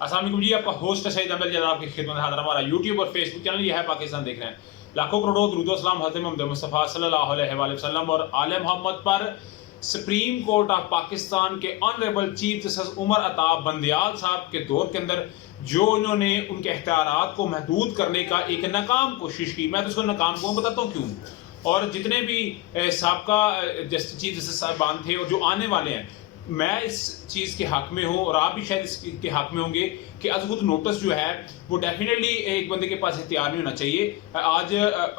अस्सलाम वालेकुम जी, आपका होस्ट है सईद अहमद जनाब की खिदमत में हाजिर। हमारा यूट्यूब और फेसबुक चैनल ये है पाकिस्तान देख रहे हैं। लाखों करोड़ों दुरूद सलाम हज़रत मोहम्मद मुस्तफ़ा सल्लल्लाहु अलैहि वसल्लम और आले मोहम्मद पर। सुप्रीम कोर्ट ऑफ पाकिस्तान के honourable chief justice Umar Ata Bandial साहब के दौर के अंदर जो इन्होंने उनके इख्तियारात को महदूद करने का एक नाकाम कोशिश की, मैं तो उसको नाकाम क्यों बताता हूँ क्यों। और जितने भी साबका चीफ जस्टिस साहबान थे और जो आने वाले हैं, मैं इस चीज़ के हक में हूँ और आप भी शायद इसके हक में होंगे कि अज खुद नोटिस जो है वो डेफिनेटली एक बंदे के पास इख्तियार नहीं होना चाहिए। आज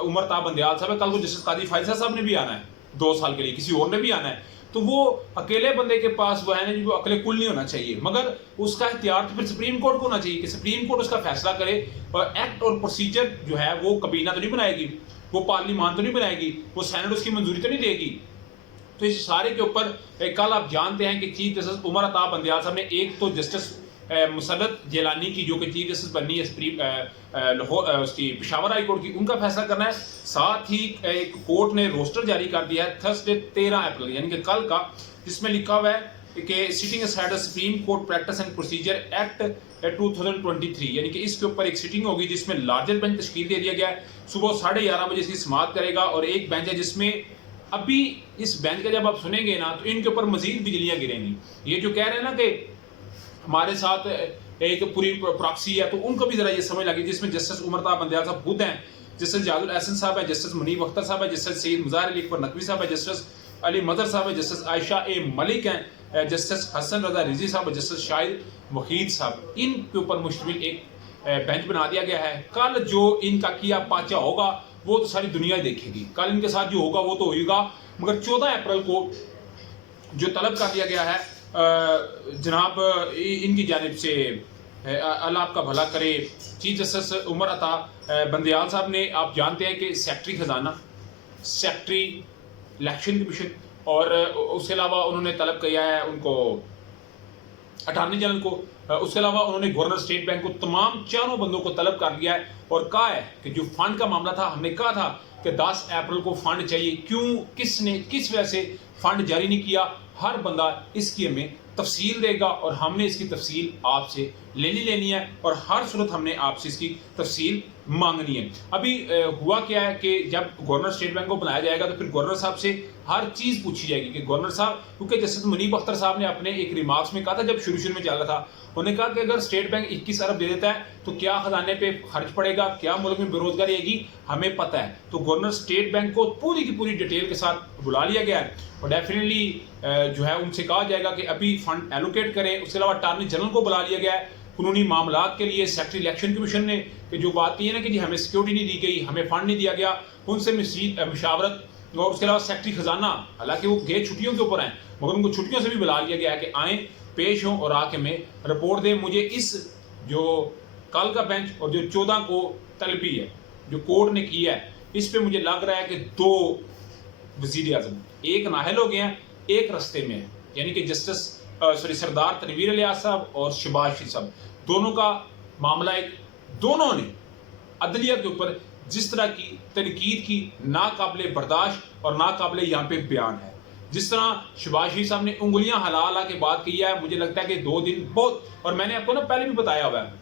उमर अता बंदयाल साहब है, कल को जस्टिस काजी फायजा साहब ने भी आना है 2 साल के लिए, किसी और ने भी आना है, तो वो अकेले बंदे के पास वो है ना, वो अकेले कुल नहीं होना चाहिए, मगर उसका इख्तियार तो फिर सुप्रीम कोर्ट को होना चाहिए कि सुप्रीम कोर्ट उसका फैसला करे। और एक्ट और प्रोसीजर जो है वो कबीना तो नहीं बनाएगी, वो पार्लियामान तो नहीं बनाएगी, वो सेनेट उसकी मंजूरी तो नहीं देगी। तो इस सारे के ऊपर कल आप जानते हैं कि चीफ जस्टिस उमर अता बंदयाल साहब ने एक तो जस्टिस मुसरत जिलानी की जो कि चीफ जस्टिस बननी है सुप्रीम उसकी पेशावर हाई कोर्ट की, उनका फैसला करना है। साथ ही एक कोर्ट ने रोस्टर जारी कर दिया है थर्सडे 13 अप्रैल यानी कि कल का, जिसमें लिखा हुआ है कि sitting aside supreme court practice and procedure act 2023 यानी कि इसके ऊपर एक सिटिंग होगी जिसमें लार्जर बेंच तश्कील दे दिया गया है। सुबह 11:30 बजे इसकी समाअत करेगा और एक बेंच है जिसमें अभी इस बेंच का जब आप सुनेंगे ना तो इनके ऊपर मजीद बिजलियां गिरेंगी। ये जो कह रहे हैं ना कि हमारे साथ एक पूरी प्रॉक्सी है, तो उनको भी जरा ये समझ लगी, जिसमें जस्टिस उमर अता बंदयाल साहब खुद हैं, जस्टिस जादुल एहसन साहब है, जस्टिस मुनीब अख्तर साहब है, जस्टिस सैयद मुज़ाहिर अली अकबर नकवी साहब है, जस्टिस अली मदर साहब है, जस्टिस आयशा ए मलिक हैं, जस्टिस हसन रजा रिजी साहब है, जस्टिस शाहिद वहीद साहब, इनके ऊपर मुश्तमिल एक बेंच बना दिया गया है। कल जो इनका किया पाचा होगा वो तो सारी दुनिया ही देखेगी, कल इनके साथ जो होगा वो तो होगा। मगर 14 अप्रैल को जो तलब कर दिया गया है जनाब इनकी जानिब से, अल्लाह आपका भला करे, चीफ जस्टिस उमर अता बंदयाल साहब ने, आप जानते हैं कि सेक्रेटरी खजाना, सेक्रेटरी इलेक्शन कमीशन और उसके अलावा उन्होंने तलब किया है उनको अटॉर्नी जनरल को, उसके अलावा उन्होंने गवर्नर स्टेट बैंक को, तमाम चारों बंदों को तलब कर लिया है और कहा है कि जो फंड का मामला था, हमने कहा था कि 10 अप्रैल को फंड चाहिए, क्यों, किसने, किस वजह से फंड जारी नहीं किया, हर बंदा इसकी हमें तफसील देगा और हमने इसकी तफसील आपसे लेनी है और हर सूरत हमने आपसे इसकी तफसील मांगनी है। अभी हुआ क्या है कि जब गवर्नर स्टेट बैंक को बनाया जाएगा तो फिर गवर्नर साहब से हर चीज़ पूछी जाएगी कि गवर्नर साहब, क्योंकि जस्टिस मुनीब अख्तर साहब ने अपने एक रिमार्क्स में कहा था, जब शुरू में चल रहा था, उन्होंने कहा कि अगर स्टेट बैंक 21 अरब दे देता है तो क्या खजाने पे खर्च पड़ेगा, क्या मुल्क में बेरोजगारी आएगी, हमें पता है। तो गवर्नर स्टेट बैंक को पूरी की पूरी डिटेल के साथ बुला लिया गया है और डेफिनेटली जो है उनसे कहा जाएगा कि अभी फंड एलोकेट करें। उसके अलावा अटॉर्नी जनरल को बुला लिया गया है कानूनी मामलात के लिए। सेक्रेटरी इलेक्शन कमीशन ने जो बात की है ना कि जी हमें सिक्योरिटी नहीं दी गई, हमें फंड नहीं दिया गया, उनसे मशावरत। और उसके अलावा सेक्रेटरी खजाना, हालांकि वो गए छुट्टियों के ऊपर हैं, मगर उनको छुट्टियों से भी बुला लिया गया है कि आएँ, पेश हों और आके में रिपोर्ट दें। मुझे इस जो कल का बेंच और जो 14 को तलबी है जो कोर्ट ने की है, इस पे मुझे लग रहा है कि 2 वज़ीर आज़म, एक नाहल हो गए हैं, एक रस्ते में है, यानी कि जस्टिस सरदार तनवीर इलियास साहब और शहबाज शरीफ साहब, दोनों का मामला एक, दोनों ने अदलिया के ऊपर जिस तरह की तनकीद की, नाकाबिले बर्दाश्त और नाकाबिले यहाँ पे बयान है। जिस तरह शहबाज शरीफ साहब ने उंगलियां हला के बात की है, मुझे लगता है कि 2 दिन बहुत, और मैंने आपको ना पहले भी बताया हुआ है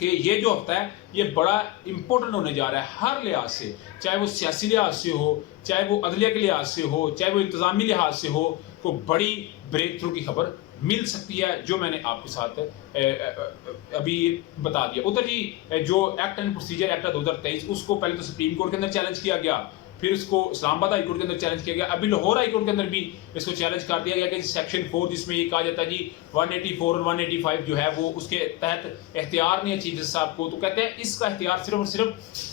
कि ये जो हफ्ता है ये बड़ा इंपॉर्टेंट होने जा रहा है हर लिहाज से, चाहे वो सियासी लिहाज से हो, चाहे वो अदलिया के लिहाज से हो, चाहे वो इंतजामी लिहाज से हो, को बड़ी ब्रेक थ्रू की खबर मिल सकती है, जो मैंने आपके साथ अभी बता दिया। उधर जी जो एक्ट एंड प्रोसीजर एक्ट 2023, उसको पहले तो सुप्रीम कोर्ट के अंदर चैलेंज किया गया, फिर इसको इस्लामाबाद हाई कोर्ट के अंदर चैलेंज किया गया, अभी लाहौर हाई कोर्ट के अंदर भी इसको चैलेंज कर दिया गया कि सेक्शन 4 जिसमें ये कहा जाता है जी 184 और 185 जो है वो उसके तहत इख्तियार नहीं है चीफ जस्टिस साहब को, तो कहते हैं इसका इख्तियार सिर्फ और सिर्फ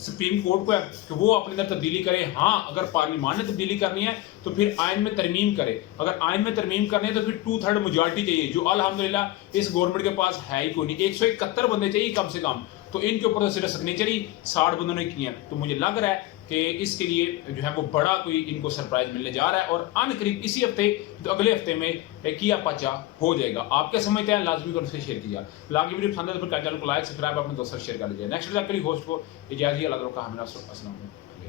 सुप्रीम कोर्ट को है कि वो अपने अंदर तब्दीली करे। हाँ, अगर पार्लियामान ने तब्दीली करनी है तो फिर आइन में तरमीम करे, अगर आइन में तरमीम करनी है तो फिर 2/3 मेजॉरिटी चाहिए, जो अल्हम्दुलिल्लाह इस गवर्नमेंट के पास है ही कोई नहीं। 171 बंदे चाहिए कम से कम, तो इनके ऊपर तो सिर्फ सिग्नेचर ही 60 बंदों ने की है। तो मुझे लग रहा है कि इसके लिए जो है वो बड़ा कोई इनको सरप्राइज मिलने जा रहा है और आन करीब इसी हफ्ते तो अगले हफ्ते में किया पाचा हो जाएगा। आप क्या समझते हैं, लाजमी कर उससे शेयर कीजिए। लागी वीडियो पसंद है तो चैनल को लाइक सब्सक्राइब अपने दोस्तों से शेयर कर लीजिए। नेक्स्ट आपके लिए होस्ट को इजाज़त, अल्लाह का हमें।